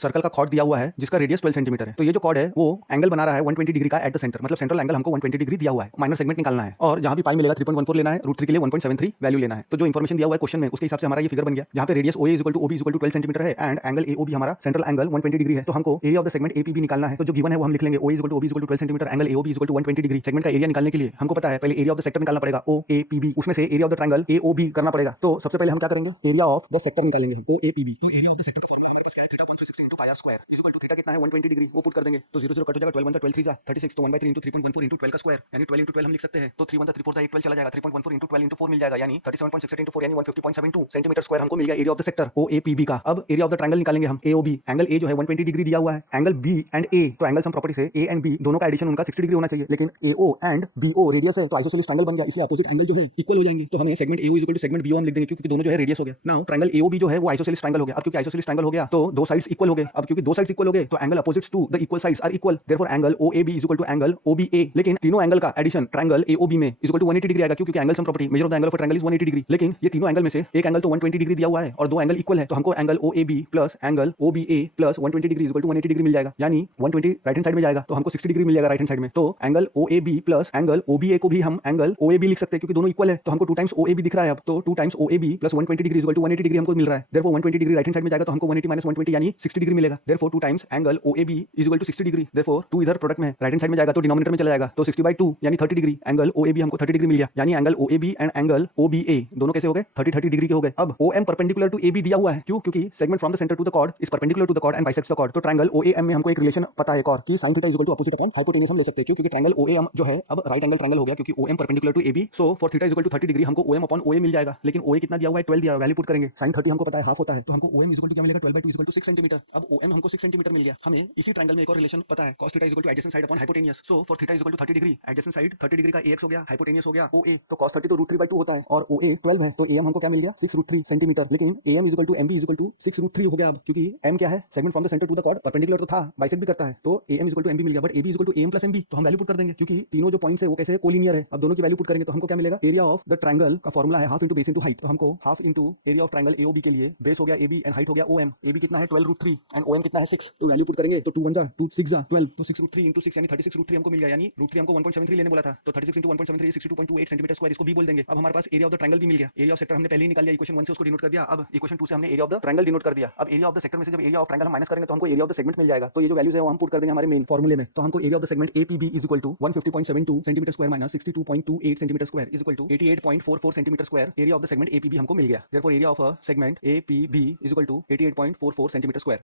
Circle का cord दिया हुआ है जिसका रेडियस 12 सेंटीमीटर है। तो ये जो कॉर्ड है वो एंगल बना रहा है 120 डिग्री का एट द सेंटर, मतलब सेंट्रल एंगल हमको 120 डिग्री दिया हुआ है। माइनर सेगमेंट निकालना है और जहां भी पाई मिलेगा 3.14 लेना है, √3 के लिए 1.73 वैल्यू लेना है। तो जो इन्फॉर्मेशन दिया हुआ है क्वेश्चन में उसके हिसाब से हमारा ये फिगर बन गया, जहां पे रेडियस OA = OB = 12 सेंटीमीटर है एंड एंगल AOB हमारा सेंट्रल एंगल 120 डिग्री है। तो हमको area of the segment APB निकालना है। तो जो गिवन है वो हम लिख लेंगे, OA = OB = 12 centimetre, angle AOB = 120 degree. Segment का एरिया निकालने के लिए हमको पता है पहले एरिया ऑफ द सेक्टर निकालना पड़ेगा OAPB, उसमें से area of the triangle AOB करना पड़ेगा। तो सबसे पहले हम क्या करेंगे, एरिया ऑफ द सेक्टर निकालेंगे OAPB। तो एरिया ऑफ द सेक्टर का फॉर्मूला pi r² कितना कितना है 120 डिग्री, वो पुट कर देंगे तो 0 0 कट हो जाएगा, 12 1 12 3 36, तो 1/3 × 3.14 × 12 का स्क्वायर यानी 12 × 12 हम लिख सकते हैं। तो 3 1 3 4 8 12 चला जाएगा, 3.14 × 12 × 4 मिल जाएगा यानी 37.68 × 4 यानी 150.72 सेंटीमीटर स्क्वायर हमको मिल गया area of the sector OAPB का। अब एरिया ऑफ द ट्रायंगल निकालेंगे हम AOB। एंगल A जो है 120 डिग्री दिया हुआ है, एंगल B एंड A तो एंगल सम प्रॉपर्टी से A एंड B दोनों का एडिशन उनका 60 डिग्री होना चाहिए, लेकिन AO एंड BO रेडियस है तो आइसोसेलेस ट्रायंगल बन गया, इसलिए अपोजिट एंगल जो है इक्वल हो जाएंगे। तो हमें सेगमेंट AO = सेगमेंट BO हम लिख देंगे क्योंकि दोनों जो है रेडियस हो गया। नाउ ट्रायंगल AOB जो है वो आइसोसेलेस ट्रायंगल हो गया। अब क्योंकि आइसोसेलेस ट्रायंगल हो गया तो दो साइड्स इक्वल हो गए। अब क्योंकि दो साइड्स इक्वल हो गए तो angle opposites to the equal sides are equal, therefore angle OAB = angle OBA। लेकिन तीनों एंगल का एडिशन ट्रायंगल AOB में = 180 डिग्री आएगा क्योंकि angle sum property measure of the angle of triangle is 180 degree. लेकिन ये तीनों एंगल में से एक एंगल तो 120 डिग्री दिया हुआ है और दो एंगल इक्वल है, तो हमको angle OAB plus angle OBA plus 120 degree = 180 degree मिल जाएगा, यानी 120 राइट हैंड साइड में जाएगा तो हमको 60 डिग्री मिल जाएगा राइट हैंड साइड में। तो angle OAB plus angle OBA को भी हम एंगल OAB लिख सकते हैं क्योंकि दोनों इक्वल है, तो हमको 2 टाइम्स OAB दिख रहा है। अब तो 2 times OAB plus 120 degree = 180 degree हमको मिल रहा है। Therefore 120 degree right hand side में जाएगा तो हमको 180 - 120 यानी 60 डिग्री मिलेगा। Therefore 2 times angle OAB = 60 degree. Therefore 2 इधर प्रोडक्ट में है, राइट हैंड साइड में जाएगा तो डिनोमिनेटर में चला जाएगा तो 60/2 यानी 30 डिग्री। एंगल OAB हमको 30 डिग्री मिल गया, यानी angle OAB and angle OBA दोनों कैसे हो गए 30 डिग्री के हो गए। अब OM परपेंडिकुलर टू AB दिया हुआ है, क्यों? क्योंकि segment from the centre to the chord is perpendicular to the chord and bisects the chord. तो ट्रायंगल OAM में हमको एक रिलेशन पता है और कि sin θ = अपोजिट अपॉन हाइपोटेन्यूज हम ले सकते हैं, क्योंकि ट्रायंगल OAM जो है अब राइट एंगल ट्रायंगल हो गया क्योंकि OM perpendicular to AB। So for θ = 30 degree हमको OM अपॉन OA मिल जाएगा, लेकिन OA कितना दिया हुआ है 12 दिया हुआ है, वैल्यू पुट करेंगे। sin 30 हमको पता है हाफ होता है, तो हमको OM = क्या मिलेगा 12/2 = 6 सेंटीमीटर। अब OM हमको 6 सेंटीमीटर मिल गया। हमें इसी ट्रायंगल में एक और रिलेशन पता है, cos θ = adjacent side upon hypotenuse. So for θ = 30 degree, adjacent side 30 degree का AX हो गया, हाइपोटेन्यूज हो गया OA, तो cos 30 तो √3/2 होता है और OA 12 है तो AM हमको क्या मिल गया 6√3 सेंटीमीटर। लेकिन AM = MB = 6√3 हो गया। अब क्योंकि M क्या है segment from the centre to the chord, perpendicular तो था, बाइसेक्ट भी करता है, तो AM = MB मिल गया, बट AB = AM + MB तो हम वैल्यू पुट कर देंगे क्योंकि तीनों जो पॉइंट्स है वो कैसे कोलिनियर है। अब दोनों की वैल्यू पुट करेंगे तो हमको क्या मिलेगा, एरिया ऑफ द ट्रायंगल का फॉर्मूला है half into base into height. तो हमको half into area of triangle AOB के लिए बेस हो गया AB एंड हाइट हो गया OM। AB कितना है 12√3 एंड OM कितना है 6, तो वैल्यू पुट करेंगे तो 2 1 2 6 12, तो 6√3 × 6 यानी 36√3 हमको मिल गया, यानी √3 हमको 1.73 लेने बोला था, तो 36 × 1.73 62.28 सेंटीमीटर स्क्वायर, इसको भी बोल देंगे। अब हमारे पास एरिया ऑफ द ट्रायंगल भी मिल गया। एरिया ऑफ सेक्टर हमने पहले ही निकाल लिया, इक्वेशन 1 से उसको डिनोट कर दिया। अब इक्वेशन 2 से हमने area of the triangle denote कर दिया। अब एरिया ऑफ द सेक्टर में से जब एरिया ऑफ ट्रायंगल हम माइनस करेंगे तो हमको एरिया ऑफ द सेगमेंट मिल जाएगा। तो ये जो वैल्यूज है वो हम पुट कर देंगे हमारे मेन फार्मूले में। तो हमको area of the segment APB = 150.72 centimetre square minus 62.28 centimetre square = 88.44 centimetre square area of the segment APB हमको मिल गया। Therefore area of a segment APB = 88.44 centimetre square.